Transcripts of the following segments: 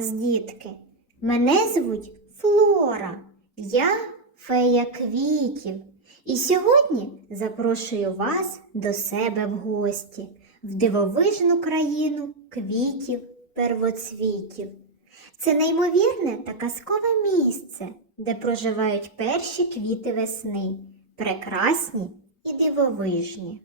вас, дітки. Мене звуть Флора. Я фея квітів. І сьогодні запрошую вас до себе в гості в дивовижну країну квітів первоцвітів. Це неймовірне та казкове місце, де проживають перші квіти весни, прекрасні і дивовижні.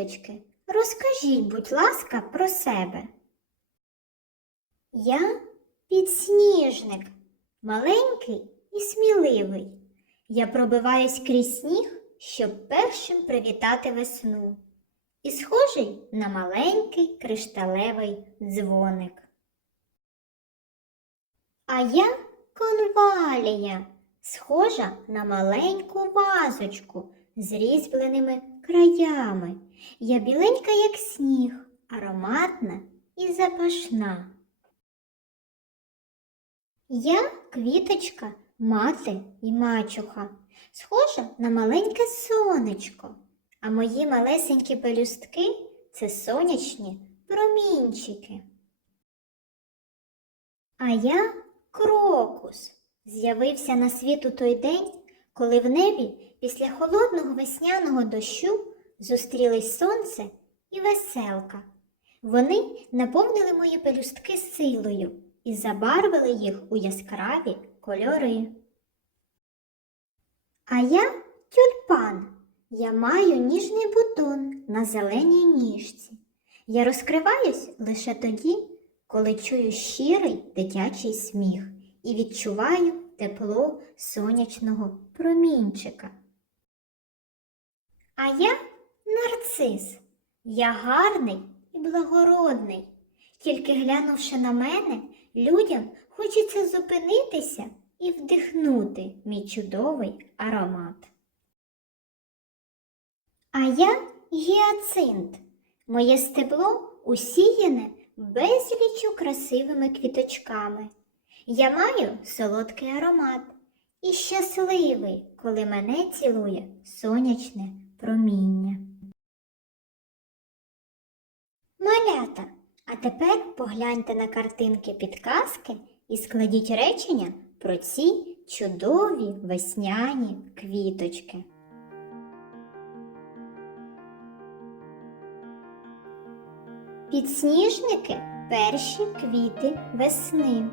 Любі квіточки, розкажіть, будь ласка, про себе. Я підсніжник, маленький і сміливий. Я пробиваюсь крізь сніг, щоб першим привітати весну. І схожий на маленький кришталевий дзвоник. А я конвалія, схожа на маленьку вазочку з різьбленими краями. Я біленька, як сніг, ароматна і запашна. Я квіточка, мати і мачуха, схожа на маленьке сонечко, а мої малесенькі пелюстки це сонячні промінчики. А я крокус. З'явився на світ у той день, коли в небі після холодного весняного дощу зустрілись сонце і веселка. Вони наповнили мої пелюстки силою і забарвили їх у яскраві кольори. А я тюльпан. Я маю ніжний бутон на зеленій ніжці. Я розкриваюсь лише тоді, коли чую щирий дитячий сміх і відчуваю тепло сонячного промінчика. А я нарцис. Я гарний і благородний. Тільки глянувши на мене, людям хочеться зупинитися і вдихнути мій чудовий аромат. А я гіацинт. Моє стебло усіяне безлічу красивими квіточками. Я маю солодкий аромат і щасливий, коли мене цілує сонячне проміння. Малята, а тепер погляньте на картинки підказки і складіть речення про ці чудові весняні квіточки. Підсніжники перші квіти весни.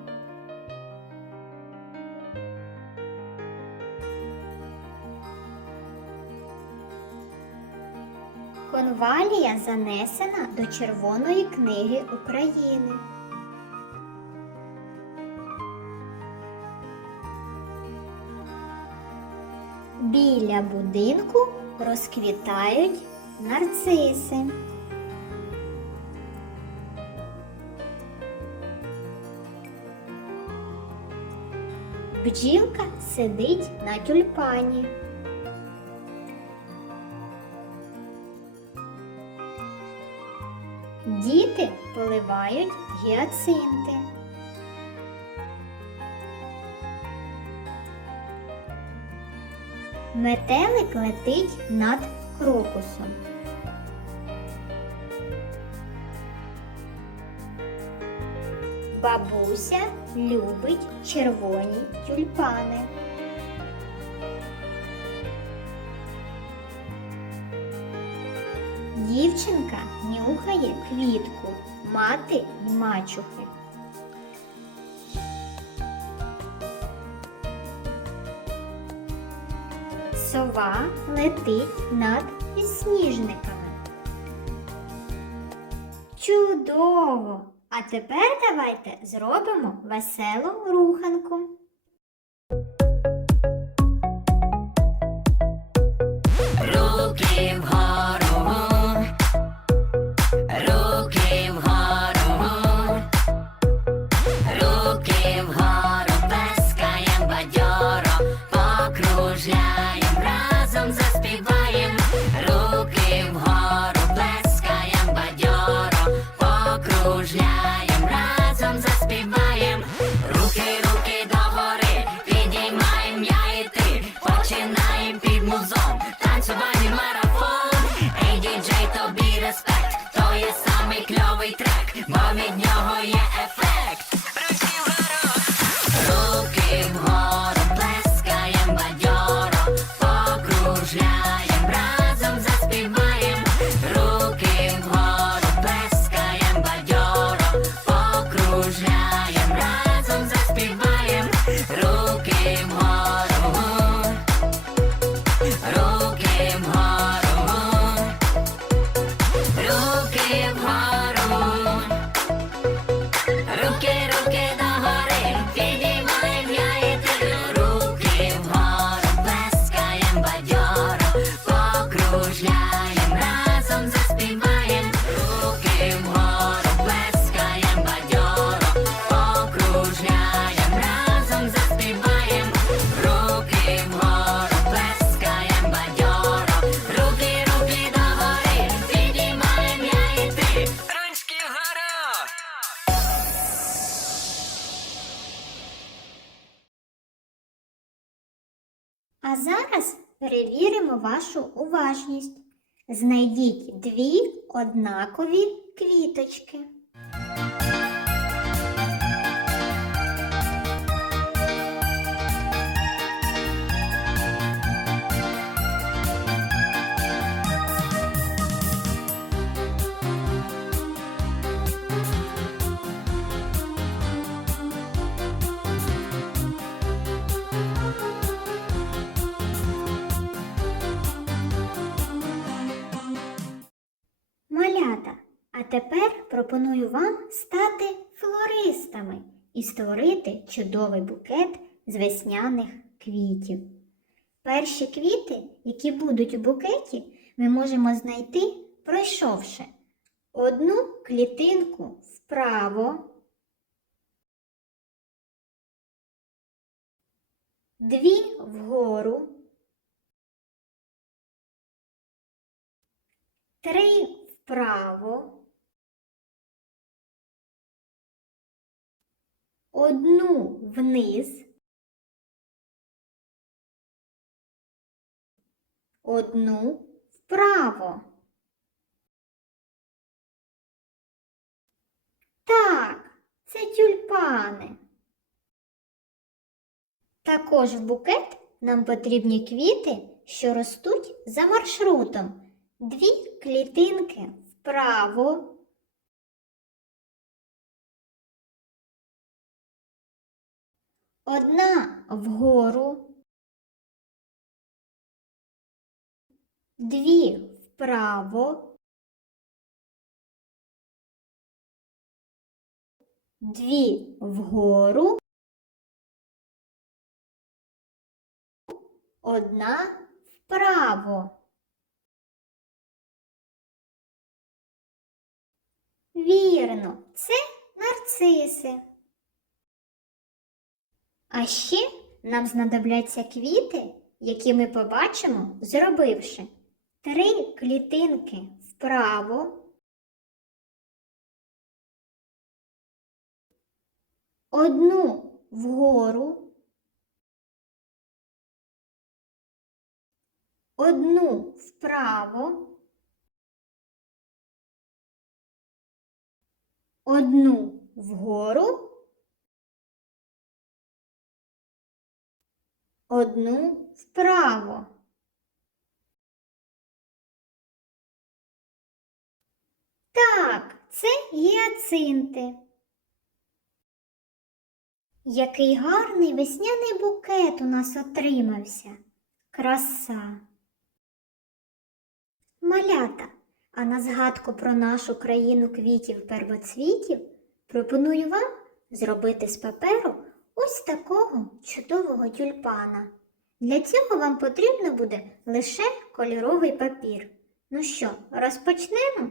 Конвалія занесена до Червоної книги України. Біля будинку розквітають нарциси. Бджілка сидить на тюльпані. Діти поливають гіацинти. Метелик летить над крокусом. Бабуся любить червоні тюльпани. Дівчинка нюхає квітку мати й мачухи. Сова летить над підсніжниками. Чудово! А тепер давайте зробимо веселу руханку. Моє самий кльовий трек, бо від нього є ефект. Перевіримо вашу уважність. Знайдіть дві однакові квіточки. А тепер пропоную вам стати флористами і створити чудовий букет з весняних квітів. Перші квіти, які будуть у букеті, ми можемо знайти, пройшовши одну клітинку вправо, дві вгору, три вправо, одну вниз, одну вправо. Так, це тюльпани. Також в букет нам потрібні квіти, що ростуть за маршрутом. Дві клітинки вправо, одна вгору, дві вправо, дві вгору, одна вправо. Вірно, це нарциси. А ще нам знадобляться квіти, які ми побачимо, зробивши три клітинки вправо, одну вгору, одну вправо. одну вгору, одну вправо. Так, це гіацинти. Який гарний весняний букет у нас отримався. Краса. Малята, а на згадку про нашу країну квітів первоцвітів пропоную вам зробити з паперу ось такого чудового тюльпана. Для цього вам потрібно буде лише кольоровий папір. Ну що, розпочнемо?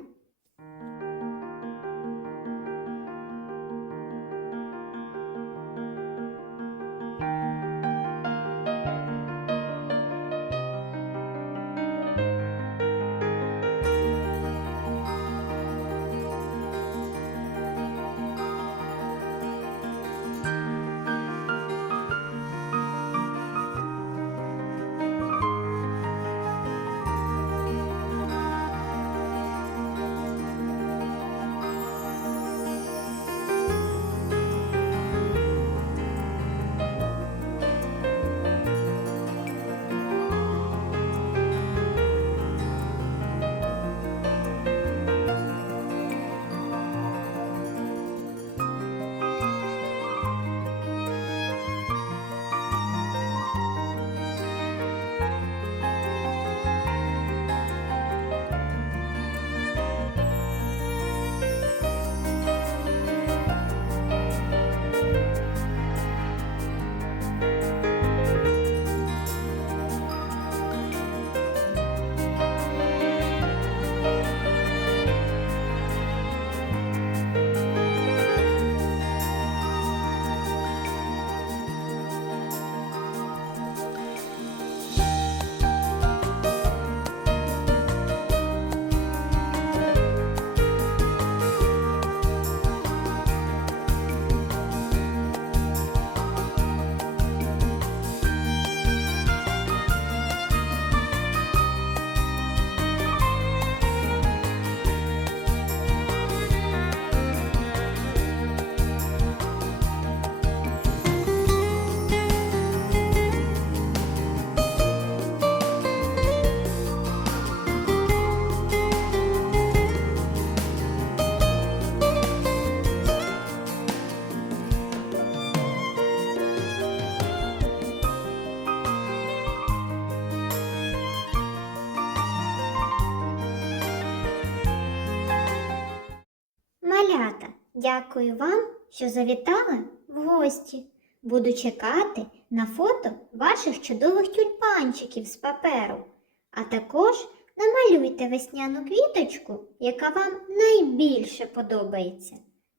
Дякую вам, що завітали в гості. Буду чекати на фото ваших чудових тюльпанчиків з паперу, а також намалюйте весняну квіточку, яка вам найбільше подобається.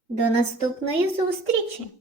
До наступної зустрічі!